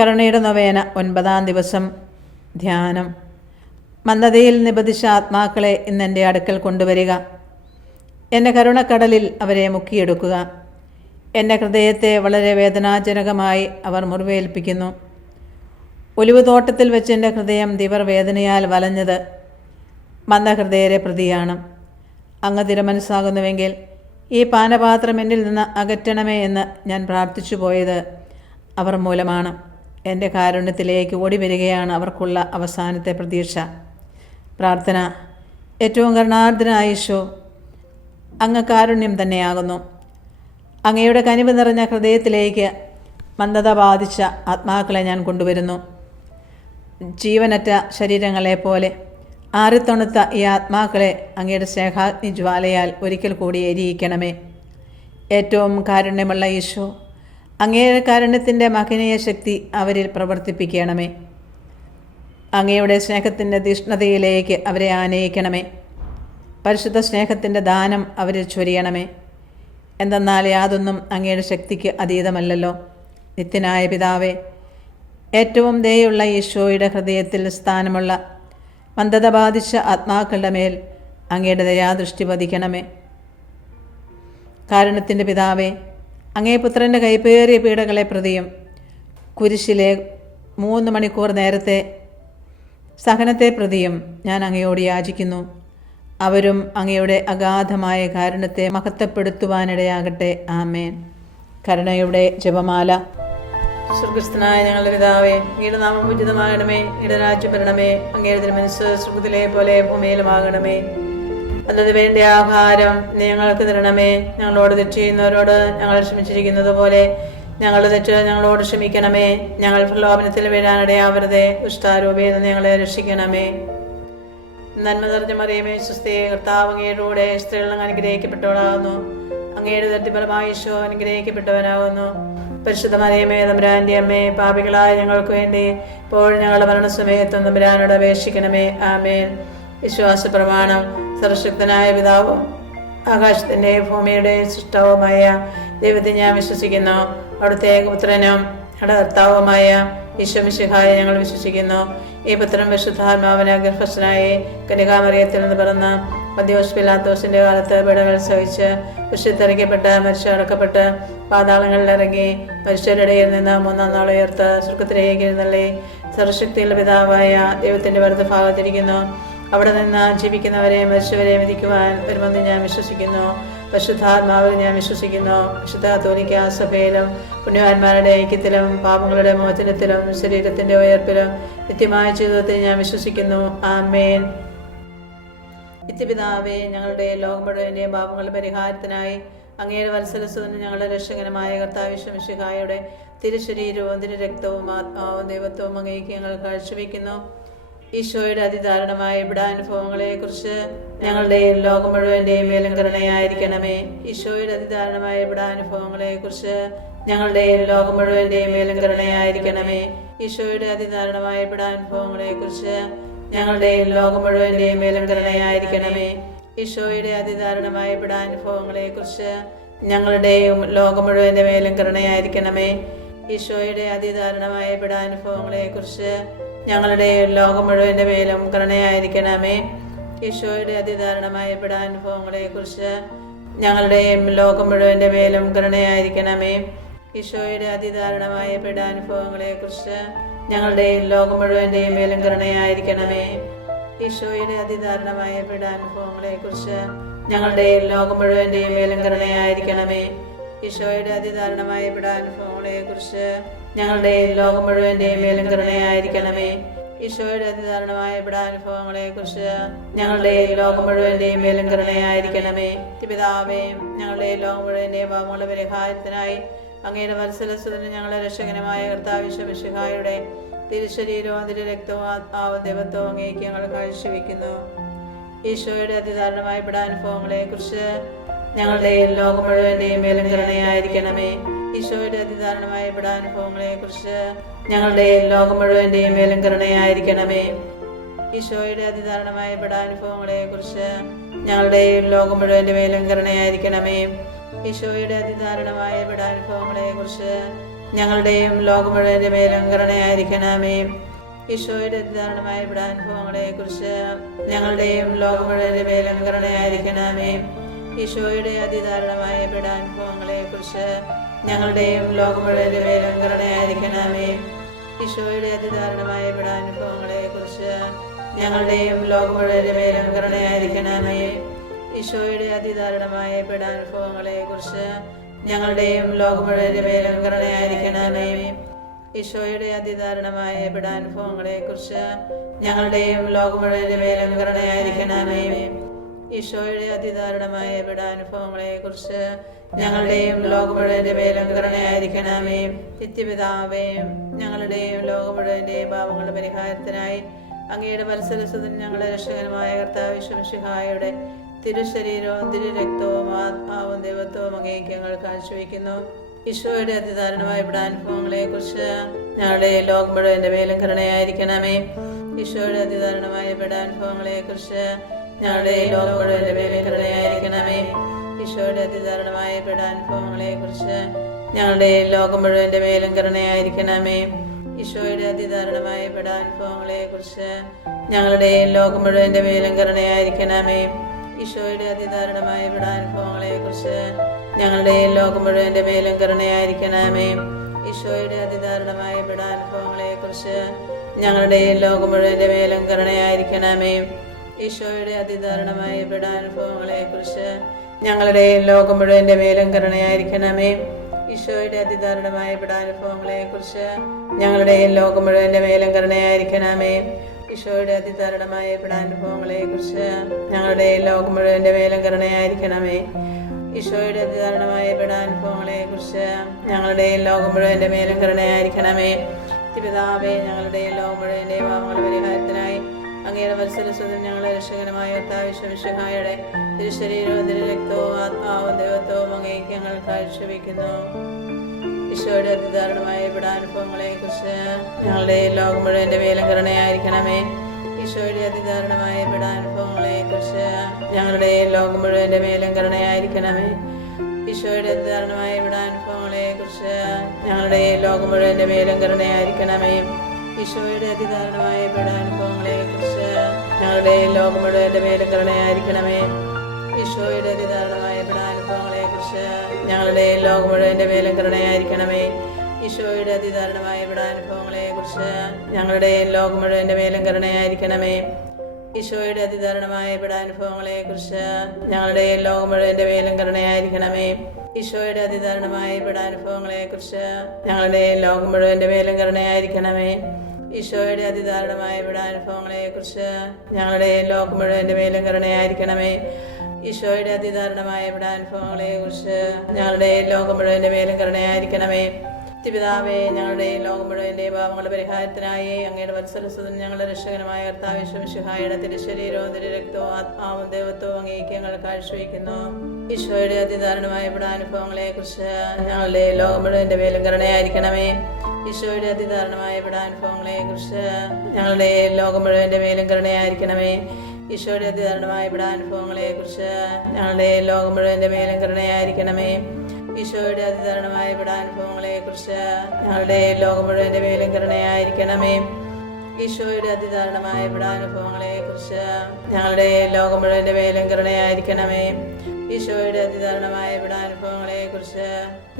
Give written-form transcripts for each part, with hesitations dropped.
കരുണയുടെ നൊവേന 9-ാം ദിവസം. ധ്യാനം. മന്ദതയിൽ നിബന്ധിച്ച ആത്മാക്കളെ ഇന്ന് എൻ്റെ അടുക്കൽ കൊണ്ടുവരിക. എൻ്റെ കരുണക്കടലിൽ അവരെ മുക്കിയെടുക്കുക. എൻ്റെ ഹൃദയത്തെ വളരെ വേദനാജനകമായി അവർ മുറിവേൽപ്പിക്കുന്നു. ഒലിവുതോട്ടത്തിൽ വെച്ച് എൻ്റെ ഹൃദയം തീവ്രവേദനയാൽ വലഞ്ഞത് മന്ദഹൃദയരെ പ്രതിയാണ്. അങ്ങ് തിരുമനസ്സാകുന്നുവെങ്കിൽ ഈ പാനപാത്രം എന്നിൽ നിന്ന് അകറ്റണമേ എന്ന് ഞാൻ പ്രാർത്ഥിച്ചു പോയത് അവർ മൂലമാണ്. എൻ്റെ കാരുണ്യത്തിലേക്ക് ഓടി വരികയാണ് അവർക്കുള്ള അവസാനത്തെ പ്രതീക്ഷ. പ്രാർത്ഥന. ഏറ്റവും കരുണാർദ്രനായ ഈശോ, അങ്ങ് കാരുണ്യം തന്നെയാകുന്നു. അങ്ങയുടെ കനിവ് നിറഞ്ഞ ഹൃദയത്തിലേക്ക് മന്ദത ബാധിച്ച ആത്മാക്കളെ ഞാൻ കൊണ്ടുവരുന്നു. ജീവനറ്റ ശരീരങ്ങളെപ്പോലെ ആറിത്തണുത്ത ഈ ആത്മാക്കളെ അങ്ങയുടെ സ്നേഹാഗ്നി ജ്വാലയാൽ ഒരിക്കൽ കൂടി എരിയിക്കണമേ. ഏറ്റവും കാരുണ്യമുള്ള ഈശോ, അങ്ങയുടെ കാരുണ്യത്തിൻ്റെ മഹനീയ ശക്തി അവരിൽ പ്രവർത്തിപ്പിക്കണമേ. അങ്ങയുടെ സ്നേഹത്തിൻ്റെ തീഷ്ണതയിലേക്ക് അവരെ ആനയിക്കണമേ. പരിശുദ്ധ സ്നേഹത്തിൻ്റെ ദാനം അവരിൽ ചൊരിയണമേ. എന്തെന്നാൽ യാതൊന്നും അങ്ങയുടെ ശക്തിക്ക് അതീതമല്ലല്ലോ. നിത്യനായ പിതാവേ, ഏറ്റവും ദയുള്ള ഈശോയുടെ ഹൃദയത്തിൽ സ്ഥാനമുള്ള മന്ദത ബാധിച്ച ആത്മാക്കളുടെ മേൽ അങ്ങയുടെ ദയാദൃഷ്ടി പതിക്കണമേ. കാരുണ്യത്തിൻ്റെ പിതാവേ, അങ്ങേ പുത്രൻ്റെ കൈപ്പേറിയ പീഡകളെ പ്രതിയും കുരിശിലെ 3 മണിക്കൂർ നേരത്തെ സഹനത്തെ പ്രതിയും ഞാൻ അങ്ങയോട് യാചിക്കുന്നു. അവരും അങ്ങയുടെ അഗാധമായ കാരുണ്യത്തെ മഹത്വപ്പെടുത്തുവാനിടയാകട്ടെ. ആമേൻ. കരുണയുടെ ജപമാല. സ്വർഗസ്ഥനായ ഞങ്ങളുടെ പിതാവേ, അങ്ങയുടെ നാമം പൂജിതമാകണമേ. അങ്ങയുടെ രാജ്യം വരണമേ. അങ്ങയുടെ തിരുമനസ്സ് സ്വർഗ്ഗത്തിലെ പോലെ ഭൂമിയിലുമാകണമേ. അന്നത് വേണ്ട ആഹാരം ഞങ്ങൾക്ക് തരണമേ. ഞങ്ങളോട് തെറ്റ് ചെയ്യുന്നവരോട് ഞങ്ങൾ ക്ഷമിച്ചിരിക്കുന്നത് പോലെ ഞങ്ങളുടെ തെറ്റ് ഞങ്ങളോട് ക്ഷമിക്കണമേ. ഞങ്ങൾ പ്രലോഭനത്തിൽ വീഴാനിടയാവരുതേ. ദുഷ്ടാരൂപയിൽ നിന്ന് ഞങ്ങളെ രക്ഷിക്കണമേ. നന്മ നിറഞ്ഞ മറിയമേ, സ്വസ്തി, കർത്താവ് അങ്ങയുടെ കൂടെ സ്ത്രീകൾ അങ്ങ് അനുഗ്രഹിക്കപ്പെട്ടവളാകുന്നു. അങ്ങയുടെ ദത്തിപരമായ ഈശോ അനുഗ്രഹിക്കപ്പെട്ടവനാകുന്നു. പരിശുദ്ധ മറിയമേ, തമ്പുരാന്റെ അമ്മേ, പാപികളായ ഞങ്ങൾക്ക് വേണ്ടി ഇപ്പോൾ ഞങ്ങളുടെ മരണസമയത്തും തമ്പുരാനോട് അപേക്ഷിക്കണമേ. ആമേൻ. വിശ്വാസ പ്രമാണം. സർവശക്തനായ പിതാവും ആകാശത്തിൻ്റെ ഭൂമിയുടെ സൃഷ്ടാവുമായ ദൈവത്തെ ഞാൻ വിശ്വസിക്കുന്നു. അവിടുത്തെ പുത്രനും അവിടെ കർത്താവുമായ ഈശോ മിശിഹായെ ഞങ്ങൾ വിശ്വസിക്കുന്നു. ഈ പുത്രൻ പരിശുദ്ധാത്മാവിനെ ഗർഭസ്ഥനായി കന്യകാമറിയത്തിൽ നിന്ന് പിറന്ന് പന്തിയോസ് പിലാത്തോസിന്റെ കാലത്ത് പീഡകൾ സഹിച്ച് കുരിശിൽത്തറയ്ക്കപ്പെട്ട് മരിച്ചടക്കപ്പെട്ട് പാതാളങ്ങളിലിറങ്ങി മരിച്ചവരുടെ ഇടയിൽ നിന്ന് 3-ാം നാൾ ഉയർത്ത് സ്വർഗ്ഗത്തിലേക്ക് എഴുന്നള്ളി സർവശക്തിയുള്ള പിതാവായ ദൈവത്തിന്റെ വലതുഭാഗത്തിരിക്കുന്നു. അവിടെ നിന്ന് ജീവിക്കുന്നവരെ മരിച്ചവരെ വിധിക്കുവാൻ വരുമെന്ന് ഞാൻ വിശ്വസിക്കുന്നു. പരിശുദ്ധാത്മാവിൽ ഞാൻ വിശ്വസിക്കുന്നു. വിശുദ്ധ കത്തോലിക്കാ സഭയിലും പുണ്യവാന്മാരുടെ ഐക്യത്തിലും പാപങ്ങളുടെ മോചനത്തിലും ശരീരത്തിന്റെ ഉയർപ്പിലും നിത്യമായ ജീവിതത്തിൽ ഞാൻ വിശ്വസിക്കുന്നു. ആമേൻ. നിത്യപിതാവേ, ഞങ്ങളുടെ ലോകം മുഴുവന്റെയും പാപങ്ങളുടെ പരിഹാരത്തിനായി അങ്ങയുടെ വത്സലസുതനും ഞങ്ങളുടെ രക്ഷകനുമായ കർത്താവ് ഈശോ മിശിഹായുടെ തിരുശരീരവും തിരുരക്തവും ആത്മാവും ദൈവത്വവും അങ്ങേക്ക് ഞങ്ങൾ കാഴ്ചവെക്കുന്നു. ഈശോയുടെ അതിദാരുണമായ പീഡാനുഭവങ്ങളെ കുറിച്ച് ഞങ്ങളുടെ ലോകം മുഴുവന്റെയും മേലും കരുണയായിരിക്കണമേ. ഈശോയുടെ അതിദാരുണമായ പീഡാനുഭവങ്ങളെ കുറിച്ച് ഞങ്ങളുടെ ലോകം മുഴുവന്റെയും മേലും കരുണയായിരിക്കണമേ. ഈശോയുടെ അതിദാരുണമായ പീഡാനുഭവങ്ങളെ കുറിച്ച് ഞങ്ങളുടെ ലോകം മുഴുവന്റെയും മേലും കരുണയായിരിക്കണമേ. ഈശോയുടെ അതിദാരുണമായ പീഡാനുഭവങ്ങളെ കുറിച്ച് ഞങ്ങളുടെയും ലോകം മുഴുവന്റെ മേലും കരുണയായിരിക്കണമേ. ഈശോയുടെ അതിദാരുണമായ പീഡാനുഭവങ്ങളെ കുറിച്ച് ഞങ്ങളുടെ ലോകം മുഴുവന്റെ മേലും കരുണയായിരിക്കണമേ. ഈശോയുടെ അതിദാരുണമായ പീഡാനുഭവങ്ങളെ കുറിച്ച് ഞങ്ങളുടെയും ലോകം മുഴുവന്റെ മേലും കരുണയായിരിക്കണമേ. ഈശോയുടെ അതിദാരുണമായ പീഡാനുഭവങ്ങളെ കുറിച്ച് ഞങ്ങളുടെയും ലോകം മുഴുവന്റെയും മേലും കരുണയായിരിക്കണമേ. ഈശോയുടെ അതിദാരുണമായ പീഡാനുഭവങ്ങളെ കുറിച്ച് ഞങ്ങളുടെയും ലോകം മുഴുവന്റെയും മേലും കരുണയായിരിക്കണമേ. ഈശോയുടെ അതിദാരുണമായ പീഡാനുഭവങ്ങളെ കുറിച്ച് ഞങ്ങളുടെയും ലോകം മുഴുവന്റെയും മേലും കരുണയായിരിക്കണമേ. ഈശോയുടെ അതിദാരുണമായ പീഡാനുഭവങ്ങളെ കുറിച്ച് ഞങ്ങളുടെയും ലോകം മുഴുവന്റെയും മേലും കരുണയായിരിക്കണമേ. പിതാവേ, ഞങ്ങളുടെ ലോകം മുഴുവന്റെയും പാപങ്ങളുടെ പരിഹാരത്തിനായി അങ്ങയുടെ വത്സലസുതനും ഞങ്ങളുടെ രക്ഷകനുമായ കർത്താവ് ഈശോ മിശിഹായുടെ തിരുശരീരവും തിരുരക്തവും ആത്മാവും ദൈവത്വവും അങ്ങേക്ക് ഞങ്ങൾ കാഴ്ചവെക്കുന്നു. ഈശോയുടെ അതിദാരുണമായ പീഡാനുഭവങ്ങളെ കുറിച്ച് ഞങ്ങളുടെ ലോകം മുഴുവന്റെയും മേലും കരുണയായിരിക്കണമേ. ഈശോയുടെ അതിദാരുണമായ പീഡാനുഭവങ്ങളെ കുറിച്ച് ഞങ്ങളുടെ ലോകം മുഴുവന്റെയും മേലും കരുണയായിരിക്കണമേ. ഈശോയുടെ അതിദാരുണമായ പീഡാനുഭവങ്ങളെ കുറിച്ച് ഞങ്ങളുടെ ലോകം മുഴുവന്റെ മേലും കരുണയായിരിക്കണമേ. ഈശോയുടെ അതിദാരുണമായ പീഡാനുഭവങ്ങളെ കുറിച്ച് ഞങ്ങളുടെയും ലോകം മുഴുവൻ്റെ മേലും കരുണയായിരിക്കണമേ. ഈശോയുടെ അതിദാരുണമായ പീഡാനുഭവങ്ങളെ കുറിച്ച് ഞങ്ങളുടെയും ലോകം മുഴുവൻ്റെ മേലും കരുണയായിരിക്കണമേ. ഈശോയുടെ അതിദാരുണമായ പീഡാനുഭവങ്ങളെ കുറിച്ച് ഞങ്ങളുടെയും ലോകം മുഴുവൻ്റെ മേലും കരുണയായിരിക്കണമേ. ഈശോയുടെ അതിദാരുണമായ പീഡാനുഭവങ്ങളെ കുറിച്ച് ഞങ്ങളുടെയും ലോകം മുഴുവൻ്റെ മേലും കരുണയായിരിക്കണമേ. ഈശോയുടെ അതിദാരുണമായ പീഡാനുഭവങ്ങളെ കുറിച്ച് ഞങ്ങളുടെയും ലോകം മുഴുവൻ്റെ മേലും കരുണയായിരിക്കണമേ. ഈശോയുടെ അതിദാരുണമായ പീഡാനുഭവങ്ങളെ കുറിച്ച് ഞങ്ങളുടെയും ലോകം മുഴുവൻ്റെ മേലും കരുണയായിരിക്കണമേ. ഈശോയുടെ അതിദാരുണമായ പീഡാനുഭവങ്ങളെ കുറിച്ച് ഞങ്ങളുടെയും ലോകം മുഴുവൻ്റെ മേലും കരുണയായിരിക്കണമേ. നിത്യപിതാവേ, ഞങ്ങളുടെയും ലോകം മുഴുവൻ്റെയും പാപങ്ങളുടെ പരിഹാരത്തിനായി അങ്ങയുടെ വത്സലസുതൻ ഞങ്ങളുടെ രക്ഷകനുമായ കർത്താവ് യേശു മിശിഹായുടെ തിരുശരീരവും തിരുരക്തവും ആത്മാവും ദൈവത്വവും അങ്ങേക്ക് ഞങ്ങൾ കാഴ്ചവെക്കുന്നു. ഈശോയുടെ അതിദാരുണമായ പീഡാനുഭവങ്ങളെ കുറിച്ച് ഞങ്ങളുടെ ലോകം മുഴുവൻ്റെ മേലും കരുണയായിരിക്കണമേ. ഈശോയുടെ അതിദാരുണമായ പീഡാനുഭവങ്ങളെ കുറിച്ച് ഞങ്ങളുടെ ലോകം മുഴുവൻ്റെ മേലും കരുണയായിരിക്കണമേ. ഈശോയുടെ അതിദാരുണമായ പീഡാനുഭവങ്ങളെ കുറിച്ച് ഞങ്ങളുടെ ലോകം മുഴുവൻ്റെ മേലും കരുണയായിരിക്കണമേ. ഈശോയുടെ അതിദാരുണമായ പീഡാനുഭവങ്ങളെ കുറിച്ച് ഞങ്ങളുടെ ലോകം മുഴുവൻ്റെ മേലും കരുണയായിരിക്കണമേ. ഈശോയുടെ അതിദാരുണമായ പീഡാനുഭവങ്ങളെ കുറിച്ച് ഞങ്ങളുടെ ലോകം മുഴുവൻ്റെ മേലും കരുണയായിരിക്കണമേ. ഈശോയുടെ അതിദാരുണമായ പീഡാനുഭവങ്ങളെ കുറിച്ച് ഞങ്ങളുടെ ലോകം മുഴുവൻ്റെ മേലും കരുണയായിരിക്കണമേ. ഈശോയുടെ അതിദാരുണമായ പീഡാനുഭവങ്ങളെ കുറിച്ച് ഞങ്ങളുടെ ലോകം മുഴുവൻ്റെ മേലും കരുണയായിരിക്കണമേ. ഈശോയുടെ അതിദാരുണമായ പീഡാനുഭവങ്ങളെ കുറിച്ച് ഞങ്ങളുടെ ലോകം മുഴുവൻ്റെ മേലും കരുണയായിരിക്കണമേ. ഈശോയുടെ അതിദാരുണമായ പീഡാനുഭവങ്ങളെ കുറിച്ച് ഞങ്ങളുടെ ലോകം മുഴുവൻ്റെ മേലും കരുണയായിരിക്കണമേ. ഈശോയുടെ അതിദാരുണമായ പീഡാനുഭവങ്ങളെ കുറിച്ച് ഞങ്ങളുടെ ലോകം മുഴുവൻ്റെ മേലും കരുണയായിരിക്കണമേ. പിതാവേ, ഞങ്ങളുടെ ലോകം മുഴുവൻ്റെ പാപങ്ങളുടെ പരിഹാരത്തിനായി അങ്ങയുടെ വത്സലസുതൻ ഞങ്ങളുടെ രക്ഷകനുമായ കർത്താവ് യേശു മിശിഹായുടെ തിരുശരീരവും തിരുരക്തവും ആത്മാവും ദൈവത്വവും അങ്ങേക്ക് ഞങ്ങൾ കാഴ്ചവെക്കുന്നു. ഈശോയുടെ അതിദാരുണമായ പീഡാനുഭവങ്ങളെ കുറിച്ച് ഞങ്ങളുടെ ലോകം മുഴുവൻ്റെ മേലും കരുണയായിരിക്കണമേ. ഈശോയുടെ അതിദാരുണമായ പീഡാനുഭവങ്ങളെ കുറിച്ച് ഞങ്ങളുടെ ലോകം മുഴുവൻ്റെ മേലും കരുണയായിരിക്കണമേ. ഈശോയുടെ അതിദാരുണമായ പീഡാനുഭവങ്ങളെ കുറിച്ച് ഞങ്ങളുടെ ലോകം മുഴുവൻ്റെ മേലും കരുണയായിരിക്കണമേ. ഈശോയുടെ അതിദാരുണമായ പീഡാനുഭവങ്ങളെ കുറിച്ച് ഞങ്ങളുടെ ലോകം മുഴുവൻ്റെ മേലും കരുണയായിരിക്കണമേ. ഈശോയുടെ അതിദാരുണമായ പീഡാനുഭവങ്ങളെ കുറിച്ച് ഞങ്ങളുടെ ലോകം മുഴുവൻ്റെ മേലും കരുണയായിരിക്കണമേ. ഈശോയുടെ അതിദാരുണമായ പീഡാനുഭവങ്ങളെ കുറിച്ച് ഞങ്ങളുടെ ലോകം മുഴുവൻ്റെ മേലും കരുണയായിരിക്കണമേ. ഈശോയുടെ അതിദാരുണമായ പീഡാനുഭവങ്ങളെ കുറിച്ച് ഞങ്ങളുടെ ലോകം മുഴുവൻ്റെ മേലും കരുണയായിരിക്കണമേ. ഈശോയുടെ അതിദാരുണമായ പീഡാനുഭവങ്ങളെ കുറിച്ച് ഞങ്ങളുടെ ലോകം മുഴുവൻ്റെ മേലും കരുണയായിരിക്കണമേ. ഈശോയുടെ അതിദാരുണമായ പീഡാനുഭവങ്ങളെ കുറിച്ച് ഞങ്ങളുടെ ലോകം മുഴുവൻ്റെ മേലും കരുണയായിരിക്കണമേ. ഈശോയുടെ അതിദാരുണമായ പീഡാനുഭവങ്ങളെ കുറിച്ച് ഞങ്ങളുടെ ലോകം മുഴുവൻ്റെ മേലും കരുണയായിരിക്കണമേ. പിതാവേ, ഞങ്ങളുടെ ലോകം മുഴുവൻ്റെ പാപങ്ങളുടെ പരിഹാരത്തിനായി അങ്ങയുടെ വത്സലസുതൻ ഞങ്ങളുടെ രക്ഷകനുമായ കർത്താവ് യേശു മിശിഹായുടെ തിരുശരീരവും തിരുരക്തവും ആത്മാവും ദൈവത്വവും അങ്ങേക്ക് ഞങ്ങൾ കാഴ്ചവെക്കുന്നു. ഈശോയുടെ അതിദാരുണമായ പീഡാനുഭവങ്ങളെ കുറിച്ച് ഞങ്ങളുടെ ലോകം മുഴുവൻ്റെ മേലും കരുണയായിരിക്കണമേ. ഈശോയുടെ അതിദാരുണമായ പീഡാനുഭവങ്ങളെ കുറിച്ച് ഞങ്ങളുടെ ലോകം മുഴുവൻ്റെ മേലും കരുണയായിരിക്കണമേ. ഈശോയുടെ അതിദാരുണമായ പീഡാനുഭവങ്ങളെ കുറിച്ച് ഞങ്ങളുടെ ലോകം മുഴുവൻ്റെ മേലും കരുണയായിരിക്കണമേ. ഈശോയുടെ അതിദാരുണമായ പീഡാനുഭവങ്ങളെ കുറിച്ച് ഞങ്ങളുടെ ലോകം മുഴുവൻ്റെ മേലും കരുണയായിരിക്കണമേ. ഈശോയുടെ അതിദാരുണമായ പീഡാനുഭവങ്ങളെ കുറിച്ച് ഞങ്ങളുടെ ലോകം മുഴുവൻ്റെ മേലും കരുണയായിരിക്കണമേ. ഈശോയുടെ അതിദാരുണമായ പീഡാനുഭവങ്ങളെ കുറിച്ച്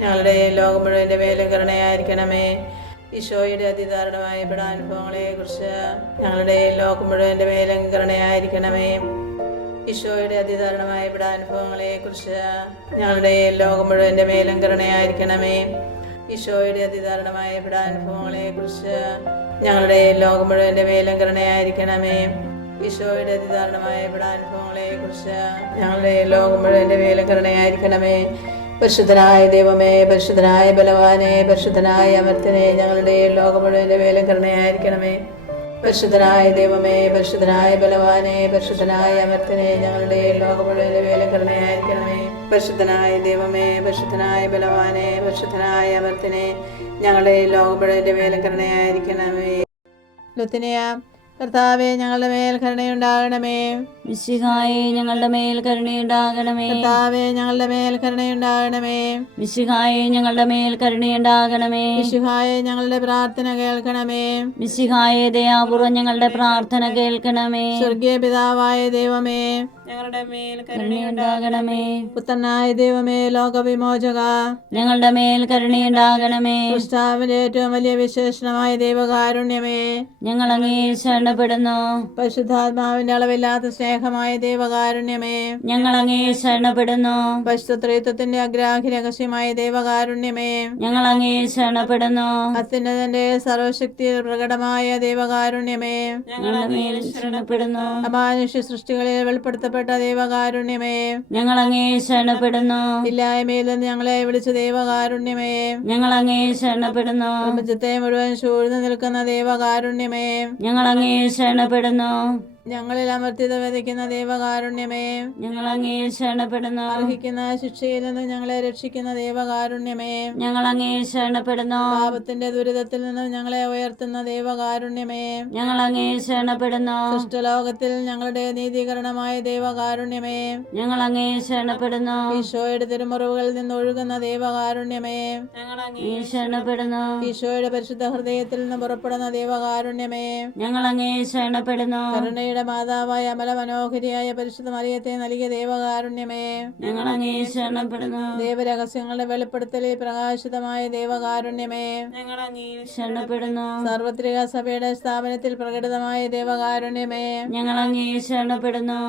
ഞങ്ങളുടെ ലോകം മുഴുവൻ്റെ മേലും കരുണയായിരിക്കണമേ. ഈശോയുടെ അതിദാരുണമായ പീഡാനുഭവങ്ങളെ കുറിച്ച് ഞങ്ങളുടെ ലോകം മുഴുവൻ്റെ മേലും കരുണയായിരിക്കണമേ. ഈശോയുടെ അതിദാരുണമായ പീഡാനുഭവങ്ങളെ കുറിച്ച് ഞങ്ങളുടെ ലോകം മുഴുവൻ്റെ മേലും കരുണയായിരിക്കണമേ. ഈശോയുടെ അതിദാരുണമായ പീഡാനുഭവങ്ങളെ കുറിച്ച് ഞങ്ങളുടെ ലോകം മുഴുവൻ്റെ മേലും കരുണയായിരിക്കണമേ. ഈശോയുടെ അതിദാരുണമായ പീഡാനുഭവങ്ങളെ കുറിച്ച് ഞങ്ങളുടെ ലോകം മുഴുവൻ്റെ മേലും കരുണയായിരിക്കണമേ. പരിശുദ്ധനായ ദൈവമേ, പരിശുദ്ധനായ ബലവാനെ, പരിശുദ്ധനായ അമർത്യനെ, ഞങ്ങളുടെ ലോകം മുഴുവൻ്റെ മേലും കരുണയായിരിക്കണമേ. പരിശുദ്ധനായ ദൈവമേ, പരിശുദ്ധനായ ബലവാനെ, പരിശുദ്ധനായ അമർത്യനെ, ഞങ്ങളുടെ ലോകം മുഴുവൻ്റെ മേലും കരുണയായിരിക്കണമേ. പരിശുദ്ധനായ ദൈവമേ, പരിശുദ്ധനായ ബലവാനെ, പരിശുദ്ധനായ അമർത്യനെ, ഞങ്ങളുടെ ലോകം മുഴുവൻ്റെ മേലും കരുണയായിരിക്കണമേ. ലുത്തിനിയ, കർത്താവേ, ഞങ്ങളുടെ മേൽ കരുണയുണ്ടാകണമേ. മിശിഹായെ ഞങ്ങളുടെ മേൽ കരുണയുണ്ടാകണമേ. കർത്താവേ ഞങ്ങളുടെ മേൽ കരുണയുണ്ടാകണമേ. മിശിഹായെ ഞങ്ങളുടെ മേൽ കരുണയുണ്ടാകണമേ. മിശിഹായെ ഞങ്ങളുടെ പ്രാർത്ഥന കേൾക്കണമേ. മിശിഹായെ ദയാപൂർവം ഞങ്ങളുടെ പ്രാർത്ഥന കേൾക്കണമേ. സ്വർഗീയ പിതാവായ ദൈവമേ ഞങ്ങളുടെ മേൽ കരുണയുണ്ടാകണമേ. പുത്രനായ ദൈവമേ ലോകവിമോചക ഞങ്ങളുടെ മേൽ കരുണയുണ്ടാകണമേ. ക്രിസ്താവിന്റെ ഏറ്റവും വലിയ വിശേഷണമായ ദൈവകാരുണ്യമേ ഞങ്ങൾ അങ്ങേ ശരണപ്പെടുന്നു. പരിശുദ്ധാത്മാവിന്റെ അളവില്ലാത്ത സ്നേഹമായ ദൈവകാരുണ്യമേ ഞങ്ങൾ അങ്ങേ ശരണപ്പെടുന്നു. പരിശുദ്ധത്വത്തിന്റെ അഗ്രാഹി രഹസ്യമായ ദൈവകാരുണ്യമേ ഞങ്ങൾ അങ്ങേ ശരണപ്പെടുന്നു. അത്യുന്നതന്റെ സർവശക്തിയിൽ പ്രകടമായ ദൈവകാരുണ്യമേ ഞങ്ങളുടെ മേൽ ശരണപ്പെടുന്നു. അമാനുഷ്യ സൃഷ്ടികളിൽ വെളിപ്പെടുത്തപ്പെട്ട ദൈവകാരുണ്യമേ ഞങ്ങൾ അങ്ങേ ശരണപ്പെടുന്നു. ഇല്ലായ്മയിൽ നിന്ന് ഞങ്ങളെ വിളിച്ച ദൈവകാരുണ്യമേ ഞങ്ങൾ അങ്ങേ ശരണപ്പെടുന്നു. പ്രപഞ്ചത്തെ മുഴുവൻ ചൂഴ്ന്നു നിൽക്കുന്ന ദൈവകാരുണ്യമേ ഞങ്ങൾ അങ്ങേ ശരണപ്പെടുന്നു. ഞങ്ങളിൽ അമർത്തിത വിതയ്ക്കുന്ന ദൈവകാരുണ്യമേ ഞങ്ങൾ അങ്ങേ ശരണപ്പെടുന്നു. അർഹിക്കുന്ന ശിക്ഷയിൽ നിന്ന് ഞങ്ങളെ രക്ഷിക്കുന്ന ദൈവകാരുണ്യമേ ഞങ്ങൾ അങ്ങേ ശരണപ്പെടുന്നു. പാപത്തിന്റെ ദുരിതത്തിൽ നിന്ന് ഞങ്ങളെ ഉയർത്തുന്ന ദൈവകാരുണ്യമേ ഞങ്ങൾ അങ്ങേ ശരണപ്പെടുന്നു. സൃഷ്ടലോകത്തിൽ ഞങ്ങളുടെ നീതീകരണമായ ദൈവകാരുണ്യമേ ഞങ്ങൾ അങ്ങേ ശരണപ്പെടുന്നു. ഈശോയുടെ തിരുമുറിവുകളിൽ നിന്ന് ഒഴുകുന്ന ദൈവകാരുണ്യമേ ഞങ്ങൾ അങ്ങേ ശരണപ്പെടുന്നു. ഈശോയുടെ പരിശുദ്ധ ഹൃദയത്തിൽ നിന്ന് പുറപ്പെടുന്ന ദൈവകാരുണ്യമേ ഞങ്ങൾ അങ്ങേ ശരണപ്പെടുന്നു. കരുണയുടെ മാതാവായ അമല മനോഹരിയായ പരിശുദ്ധ മറിയത്തെ നൽകിയ ദൈവകാരുണ്യമേ ഞങ്ങൾ അങ്ങേ ശരണപ്പെടുന്നു. ദൈവരഹസ്യങ്ങളുടെ വെളിപ്പെടുത്തലിൽ പ്രകാശിതമായ ദൈവകാരുണ്യമേ ഞങ്ങൾ അങ്ങേ ശരണപ്പെടുന്നു. സാർവത്രിക സഭയുടെ സ്ഥാപനത്തിൽ പ്രകടിതമായ ദൈവകാരുണ്യമേ ഞങ്ങൾ അങ്ങേ ശരണപ്പെടുന്നു.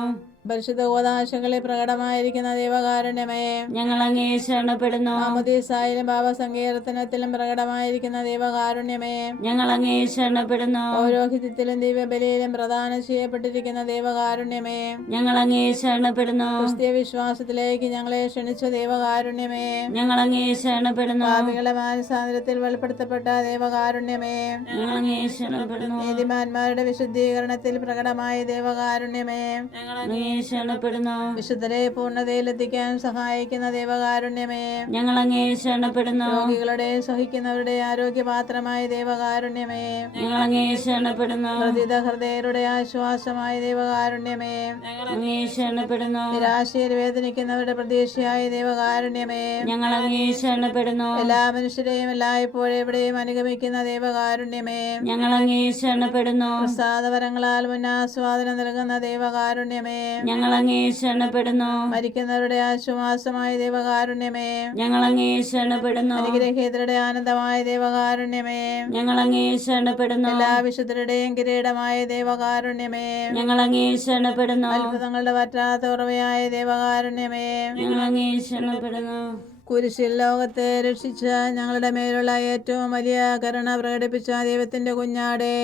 പരിശുദ്ധ ഗോദാശകളിൽ പ്രകടമായിരിക്കുന്ന ദൈവകാരുണ്യമേ ഞങ്ങൾ അങ്ങേ ശരണപ്പെടുന്നു. മാമോദീസായിലും പാപസങ്കീർത്തനത്തിലും പ്രകടമായിരിക്കുന്ന ദൈവകാരുണ്യമേ ഞങ്ങൾ അങ്ങേ ശരണപ്പെടുന്നു. പൗരോഹിത്യത്തിലും ദിവ്യബലിയിലും പ്രദാനം ചെയ്യപ്പെട്ടിരിക്കുന്ന ദൈവകാരുണ്യമേ ഞങ്ങൾ അങ്ങേ ശരണപ്പെടുന്നു. ക്രിസ്തീയ വിശ്വാസത്തിലേക്ക് ഞങ്ങളെ ക്ഷണിച്ച ദൈവകാരുണ്യമേ ഞങ്ങൾ അങ്ങേ ശരണപ്പെടുന്നു. പാപികളുടെ മാനസാന്തരത്തിൽ വെളിപ്പെടുത്തപ്പെട്ട ദൈവകാരുണ്യമേ ഞങ്ങൾ അങ്ങേ ശരണപ്പെടുന്നു. നീതിമാന്മാരുടെ വിശുദ്ധീകരണത്തിൽ പ്രകടമായ ദൈവകാരുണ്യമേ ഞങ്ങൾ അങ്ങേ ശരണപ്പെടുന്നു. വിശുദ്ധരെ പൂർണ്ണതയിലെത്തിക്കാൻ സഹായിക്കുന്ന ദൈവകാരുണ്യമേ ഞങ്ങൾ അങ്ങേ ശരണപ്പെടുന്നു. രോഗികളുടെ സഹിക്കുന്നവരുടെ ആരോഗ്യപാത്രമായ ദൈവകാരുണ്യമേ ഞങ്ങൾ അങ്ങേ ശരണപ്പെടുന്നു. പ്രതിത ഹൃദയരുടെ ആശ്വാസമായ ദൈവകാരുണ്യമേ ഞങ്ങൾ അങ്ങേ ശരണപ്പെടുന്നു. നിരാശയിൽ വേദനിക്കുന്നവരുടെ പ്രതീക്ഷയായ ദൈവകാരുണ്യമേ ഞങ്ങൾ അങ്ങേ ശരണപ്പെടുന്നു. എല്ലാ മനുഷ്യരെയും എല്ലായ്പ്പോഴും എവിടെയും അനുഗമിക്കുന്ന ദൈവകാരുണ്യമേ ഞങ്ങൾ അങ്ങേ ശരണപ്പെടുന്നു. പ്രസാദവരങ്ങളാൽ മുന്നാസ്വാദനം നൽകുന്ന ദൈവകാരുണ്യമേ ഞങ്ങൾ അങ്ങേ ശരണപ്പെടുന്നു. മരിക്കുന്നവരുടെ ആശ്വാസമായ ദൈവകാരുണ്യമേ ഞങ്ങൾ അങ്ങേ ശരണപ്പെടുന്നു. അനുഗ്രഹീതരുടെ ആനന്ദമായ ദൈവകാരുണ്യമേ ഞങ്ങൾ അങ്ങേ ശരണപ്പെടുന്നു. എല്ലാ വിശുദ്ധരുടെയും കിരീടമായ ദൈവകാരുണ്യമേ ഞങ്ങൾ അങ്ങേ ശരണപ്പെടുന്നു. അത്ഭുതങ്ങളുടെ പറ്റാത്ത ഉറവയായ ദൈവകാരുണ്യമേ ഞങ്ങൾ അങ്ങേ ശരണപ്പെടുന്നു. കുരിശിൽ ലോകത്തെ രക്ഷിച്ച ഞങ്ങളുടെ മേലുള്ള ഏറ്റവും വലിയ കരുണ പ്രകടിപ്പിച്ച ദൈവത്തിന്റെ കുഞ്ഞാടേ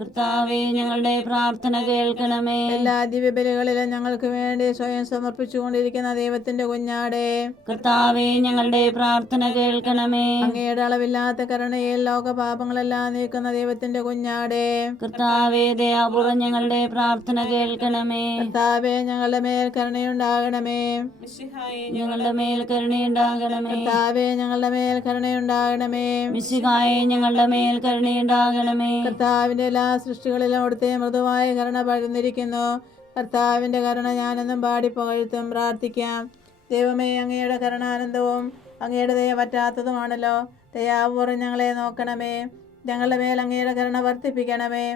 കർത്താവേ ഞങ്ങളുടെ പ്രാർത്ഥന കേൾക്കണമേ. എല്ലാ ദിവ്യബലികളിലും ഞങ്ങൾക്ക് വേണ്ടി സ്വയം സമർപ്പിച്ചുകൊണ്ടിരിക്കുന്ന ദൈവത്തിന്റെ കുഞ്ഞാടേ കർത്താവേ ഞങ്ങളുടെ പ്രാർത്ഥന കേൾക്കണമേ. അങ്ങയുടെ അളവില്ലാത്ത കരുണയിൽ ലോകപാപങ്ങളെല്ലാം നീക്കുന്ന ദൈവത്തിന്റെ കുഞ്ഞാടേ കർത്താവേ ദയാപൂർവം ഞങ്ങളുടെ പ്രാർത്ഥന കേൾക്കണമേ. കർത്താവേ ഞങ്ങളുടെ മേൽ കരുണയുണ്ടാകണമേ. ഞങ്ങളുടെ മേൽ കരുണയുണ്ടാകണമേ. കർത്താവേ ഞങ്ങളുടെ മേൽ കരുണയുണ്ടാകണമേ. മിശിഹായെ ഞങ്ങളുടെ മേൽ കരുണയുണ്ടാകണമേ. കർത്താവിന്റെ എല്ലാ സൃഷ്ടികളിലും അവിടുത്തെ മൃദുവായ കരുണ പകർന്നിരിക്കുന്നു. കർത്താവിന്റെ കരുണ ഞാനെന്നും പാടി പുകഴ്ത്തും. പ്രാർത്ഥിക്കാം. ദൈവമേ, അങ്ങയുടെ കരുണാനന്ദവും അങ്ങയുടെ ദയ പറ്റാത്തതുമാണല്ലോ. ദയാപൂർവ്വം ഞങ്ങളെ നോക്കണമേ. ഞങ്ങളുടെ മേൽ അങ്ങയുടെ കരുണ വർദ്ധിപ്പിക്കണമേ.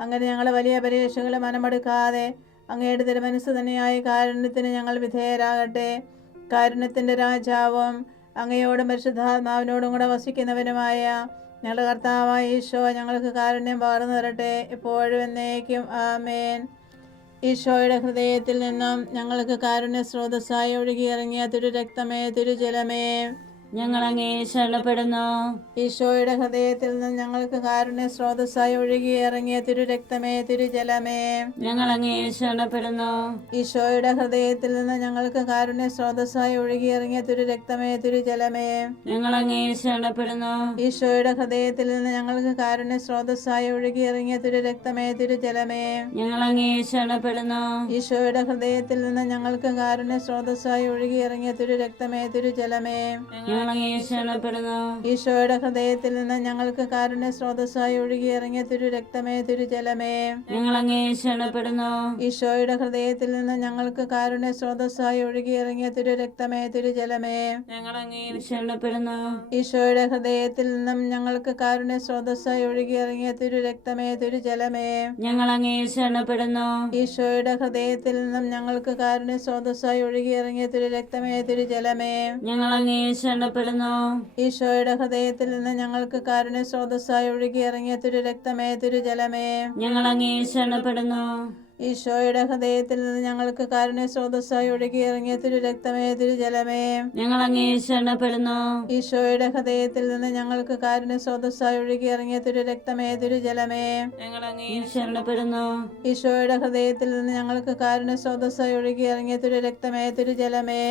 അങ്ങനെ ഞങ്ങൾ വലിയ പരീക്ഷകളെ മനമെടുക്കാതെ അങ്ങയുടെ തിരുമനസ്സ് തന്നെയായ കാരുണ്യത്തിന് ഞങ്ങൾ വിധേയരാകട്ടെ. കാരുണ്യത്തിന്റെ രാജാവും അങ്ങയോടും പരിശുദ്ധാത്മാവിനോടും കൂടെ വസിക്കുന്നവനുമായ ഞങ്ങളുടെ കർത്താവായ ഈശോ ഞങ്ങൾക്ക് കാരുണ്യം പകർന്നു തരട്ടെ, എപ്പോഴും എന്നേക്കും. ആമേൻ. ഈശോയുടെ ഹൃദയത്തിൽ നിന്നും ഞങ്ങൾക്ക് കാരുണ്യ സ്രോതസ്സായി ഒഴുകിയിറങ്ങിയ തിരുരക്തമേ, തിരുജലമേ, ഞങ്ങൾ അങ്ങേ ശരണപ്പെടുന്നു. ഈശോയുടെ ഹൃദയത്തിൽ നിന്നും ഞങ്ങൾക്ക് കാരുണ്യ സ്രോതസ്സായി ഒഴുകിയിറങ്ങിയ തിരുരക്തമേ, തിരുജലമേ, ഞങ്ങൾ അങ്ങേ ശരണപ്പെടുന്നു. ഈശോയുടെ ഹൃദയത്തിൽ നിന്ന് ഞങ്ങൾക്ക് കാരുണ്യ സ്രോതസ്സായി ഒഴുകിയിറങ്ങിയ തിരുരക്തമേ, തിരുജലമേ, ഞങ്ങൾ അങ്ങേ ശരണപ്പെടുന്നു. ഈശോയുടെ ഹൃദയത്തിൽ നിന്ന് ഞങ്ങൾക്ക് കാരുണ്യ സ്രോതസ്സായി ഒഴുകിയിറങ്ങിയ തിരുരക്തമേ, തിരുജലമേ, ഞങ്ങൾ അങ്ങേ ശരണപ്പെടുന്നു. ഈശോയുടെ ഹൃദയത്തിൽ നിന്ന് ഞങ്ങൾക്ക് കാരുണ്യ സ്രോതസ്സായി ഒഴുകിയിറങ്ങിയ തിരുരക്തമേ, തിരുജലമേ, ഞങ്ങൾ ഞങ്ങൾ അങ്ങേ ശരണപ്പെടുന്നു. ഈശോയുടെ ഹൃദയത്തിൽ നിന്ന് ഞങ്ങൾക്ക് കാരുണ്യ സ്രോതസ്സായി ഒഴുകിയിറങ്ങിയ തിരു രക്തമേ, തിരുജലമേ. ഞങ്ങൾ അങ്ങേ ശരണപ്പെടുന്നു. ഈശോയുടെ ഹൃദയത്തിൽ നിന്ന് ഞങ്ങൾക്ക് കാരുണ്യ സ്രോതസ്സായി ഒഴുകിയിറങ്ങിയ തിരു രക്തമേ, തിരുജലമേ. ഞങ്ങൾ അങ്ങേ ശരണപ്പെടുന്നു. ഈശോയുടെ ഹൃദയത്തിൽ നിന്നും ഞങ്ങൾക്ക് കാരുണ്യ സ്രോതസ്സായി ഒഴുകിയിറങ്ങിയ തിരു രക്തമേ, തിരുജലമേ. ഞങ്ങൾ അങ്ങേ ശരണപ്പെടുന്നു. ഈശോയുടെ ഹൃദയത്തിൽ നിന്നും ഞങ്ങൾക്ക് കാരുണ്യ സ്രോതസ്സായി ഒഴുകിയിറങ്ങിയ തിരു രക്തമേ, തിരുജലമേ. ഞങ്ങൾ അങ്ങേ ശരണപ്പെടുന്നു. ഈശോയുടെ ഹൃദയത്തിൽ നിന്ന് ഞങ്ങൾക്ക് കാരുണ്യ സ്രോതസ്സായി ഒഴുകിയിറങ്ങിയ തിരു രക്തമേ, തിരുജലമേ. ഞങ്ങൾ അങ്ങേ ശരണപ്പെടുന്നു. ഈശോയുടെ ഹൃദയത്തിൽ നിന്ന് ഞങ്ങൾക്ക് കാരുണ്യ സ്രോതസ്സായി ഒഴുകിയിറങ്ങിയ തിരു രക്തമേ, തിരുജലമേ. ഞങ്ങൾ അങ്ങേ ശരണപ്പെടുന്നു. ഈശോയുടെ ഹൃദയത്തിൽ നിന്ന് ഞങ്ങൾക്ക് കാരുണ്യ സ്രോതസ്സായി ഒഴുകിയിറങ്ങിയ തിരു രക്തമേ, തിരുജലമേ. ഞങ്ങൾ അങ്ങേ ശരണപ്പെടുന്നു. ഈശോയുടെ ഹൃദയത്തിൽ നിന്ന് ഞങ്ങൾക്ക് കാരുണ്യ സ്രോതസ്സായി ഒഴുകിയിറങ്ങിയ തിരു രക്തമേ, തിരുജലമേ.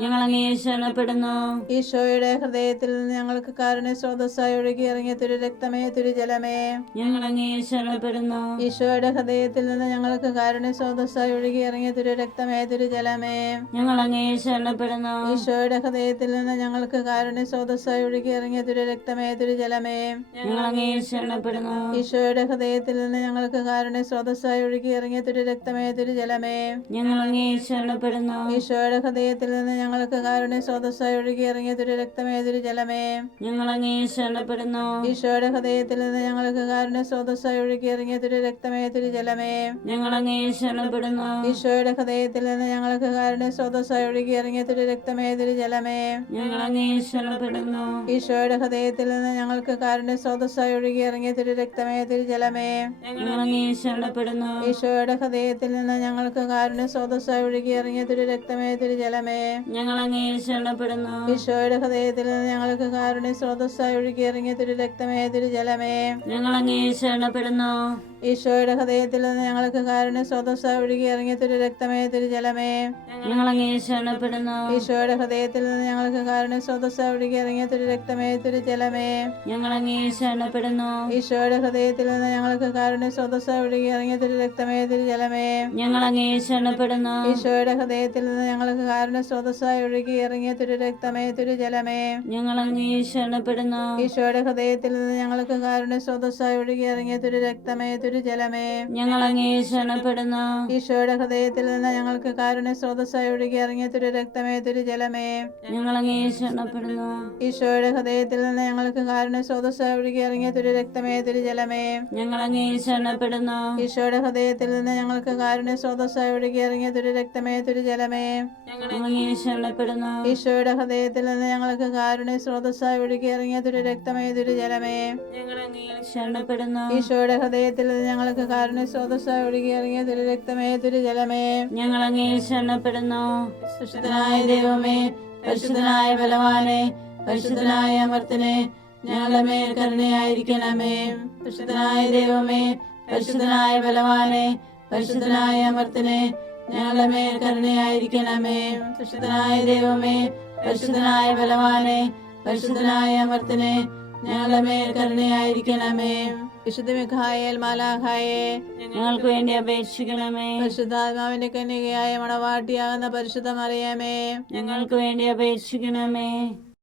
ഞങ്ങൾ അങ്ങേ ശരണപ്പെടുന്നു. ഈശോയുടെ ഹൃദയത്തിൽ നിന്ന് ഞങ്ങൾക്ക് കാരുണ്യ സ്രോതസ്സായി ഒഴുകിയിറങ്ങിയ തിരു രക്തമേ, തിരുജലമേ. ഞങ്ങൾ അങ്ങേ ശരണപ്പെടുന്നു. ഈശോയുടെ ഹൃദയത്തിൽ നിന്ന് ഞങ്ങൾക്ക് കാരുണ്യ സ്രോതസ്സായി ഒഴുകിയിറങ്ങിയ തിരു രക്തമേ, തിരുജലമേ. ഞങ്ങൾ അങ്ങേ ശരണപ്പെടുന്നു. ഈശോയുടെ ഹൃദയത്തിൽ നിന്ന് ഞങ്ങൾക്ക് കാരുണ്യ സ്രോതസ്സായി ഒഴുകിയിറങ്ങിയ തിരു രക്തമേ, തിരുജലമേ. ഞങ്ങൾ അങ്ങേ ശരണപ്പെടുന്നു. ഈശോയുടെ ഹൃദയത്തിൽ നിന്ന് ഞങ്ങൾക്ക് കാരുണ്യ സ്രോതസ്സായി ഒഴുകിയിറങ്ങിയ തിരു രക്തമേ, തിരുജലമേ. ഞങ്ങൾ അങ്ങേ ശരണപ്പെടുന്നു. ഈശോയുടെ ഹൃദയത്തിൽ നിന്ന് ഞങ്ങൾക്ക് കാരുണ്യ സ്രോതസ്സായി ഒഴുകിയിറങ്ങിയ തിരു രക്തമേ, തിരുജലമേ. ഞങ്ങൾ അങ്ങേ ശരണപ്പെടുന്നു. ഈശോയുടെ ഹൃദയത്തിൽ നിന്ന് ഞങ്ങൾക്ക് കാരുണ്യ സ്രോതസ്സായി ഒഴുകിയിറങ്ങിയ തിരു രക്തമേ, തിരുജലമേ. ഞങ്ങൾ അങ്ങേ ശരണപ്പെടുന്നു. ഈശോയുടെ ഹൃദയത്തിൽ നിന്ന് ഞങ്ങൾക്ക് കാരുണ്യ സ്രോതസ്സായി ഒഴുകിയിറങ്ങിയ തിരു രക്തമേ, തിരുജലമേ. ഞങ്ങൾ അങ്ങേ ശരണപ്പെടുന്നു. ഈശോയുടെ ഹൃദയത്തിൽ നിന്ന് ഞങ്ങൾക്ക് കാരുണ്യ സ്രോതസ്സായി ഒഴുകിയിറങ്ങിയ തിരു രക്തമേ, തിരുജലമേ. ഞങ്ങൾ അങ്ങേ ശരണപ്പെടുന്നു. ഈശോയുടെ ഹൃദയത്തിൽ നിന്ന് ഞങ്ങൾക്ക് കാരുണ്യ സ്രോതസ്സായി ഒഴുകിയിറങ്ങിയ തിരു രക്തമേ, തിരുജലമേ. ഞങ്ങൾ അങ്ങേ ശരണപ്പെടുന്നു. ഈശോയുടെ ഹൃദയത്തിൽ നിന്ന് ഞങ്ങൾക്ക് കാരുണ്യ സ്രോതസ്സായി ഒഴുകിയിറങ്ങിയ തിരു രക്തമേ, തിരുജലമേ. ഞങ്ങൾ അങ്ങേ ശരണപ്പെടുന്നു. ഈശോയുടെ ഹൃദയത്തിൽ നിന്ന് ഞങ്ങൾക്ക് കാരുണ്യ സ്രോതസ്സായി ഒഴുകിയിറങ്ങിയ തിരു രക്തമേ, തിരുജലമേ. ഞങ്ങൾ അങ്ങേ ശരണപ്പെടുന്നു. ഈശോയുടെ ഹൃദയത്തിൽ നിന്ന് ഞങ്ങൾക്ക് കാരുണ്യ സ്രോതസ്സായി ഒഴുകിയിറങ്ങിയ തിരു രക്തമേ, തിരുജലമേ. ഞങ്ങൾ അങ്ങേ ശരണപ്പെടുന്നു. ഈശോയുടെ ഹൃദയത്തിൽ നിന്ന് ഞങ്ങൾക്ക് കാരുണ്യ സ്രോതസ്സായി ഒഴുകിയിറങ്ങിയ തിരു രക്തമേ, തിരുജലമേ. ഞങ്ങൾ അങ്ങേ ശരണപ്പെടുന്നു. ഈശോയുടെ ഹൃദയത്തിൽ നിന്ന് ഞങ്ങൾക്ക് കാരുണ്യ സ്രോതസ്സായി ഒഴുകിയിറങ്ങിയ തിരു രക്തമേ, തിരുജലമേ. ഞങ്ങൾ അങ്ങേ ശരണപ്പെടുന്നു. ഈശോയുടെ ഹൃദയത്തിൽ നിന്ന് ഞങ്ങൾക്ക് കാരുണ്യ സ്രോതസ്സായി ഒഴുകിയിറങ്ങിയ തിരു രക്തമേ, തിരുജലമേ. ഞങ്ങൾ അങ്ങേ ശരണപ്പെടുന്നു. ഈശോയുടെ ഹൃദയത്തിൽ നിന്ന് ഞങ്ങൾക്ക് കാരുണ്യ സ്രോതസ്സായി ഒഴുകിയിറങ്ങിയ തിരു രക്തമേ, തിരുജലമേ. ഞങ്ങൾ അങ്ങേ ശരണപ്പെടുന്നു. ഈശോയുടെ ഹൃദയത്തിൽ നിന്ന് ഞങ്ങൾക്ക് കാരുണ്യ സ്രോതസ്സായി ഒഴുകിയിറങ്ങിയ തിരു രക്തമേ, തിരുജലമേ. ഞങ്ങൾ അങ്ങേ ശരണപ്പെടുന്നു. ഈശോയുടെ ഹൃദയത്തിൽ നിന്ന് ഞങ്ങൾക്ക് കാരുണ്യ സ്രോതസ്സായി ഒഴുകിയിറങ്ങിയ തിരു രക്തമേ, തിരുജലമേ. ഞങ്ങൾ അങ്ങേ ശരണപ്പെടുന്നു. ഈശോയുടെ ഹൃദയത്തിൽ നിന്ന് ഞങ്ങൾക്ക് കാരുണ്യ സ്രോതസ്സായി ഒഴുകിയിറങ്ങിയ തിരു രക്തമേ, തിരുജലമേ. ഞങ്ങൾ അങ്ങേ ശരണപ്പെടുന്നു. ഈശോയുടെ ഹൃദയത്തിൽ നിന്ന് ഞങ്ങൾക്ക് കാരുണ്യ സ്രോതസ്സായി ഒഴുകിയിറങ്ങിയ തിരു രക്തമേ, തിരുജലമേ. ഞങ്ങൾ അങ്ങേ ശരണപ്പെടുന്നു. പരിശുദ്ധനായ ദൈവമേ, പരിശുദ്ധനായ ബലവാനെ, പരിശുദ്ധനായ അമർത്തനെ, ഞങ്ങളുടെ മേൽ കരുണയായിരിക്കണമേ. പരിശുദ്ധനായ ദൈവമേ, പരിശുദ്ധനായ ബലവാനെ, പരിശുദ്ധനായ അമർത്തനെ, ഞങ്ങളുടെ മേൽ കരുണയായിരിക്കണമേ. പരിശുദ്ധനായ ദൈവമേ, പരിശുദ്ധനായ ബലവാനെ, പരിശുദ്ധനായ അമർത്തനെ, ഞങ്ങളുടെ മേൽ കരുണയായിരിക്കണമേ. വിശുദ്ധ മിഖായേൽ മാലാഖായെ, ഞങ്ങൾക്ക് വേണ്ടി അപേക്ഷിക്കണമേ. പരിശുദ്ധാത്മാവിന്റെ കന്യകയായ മണവാട്ടിയാകുന്ന പരിശുദ്ധ മറിയമേ, ഞങ്ങൾക്ക് വേണ്ടി അപേക്ഷിക്കണമേ.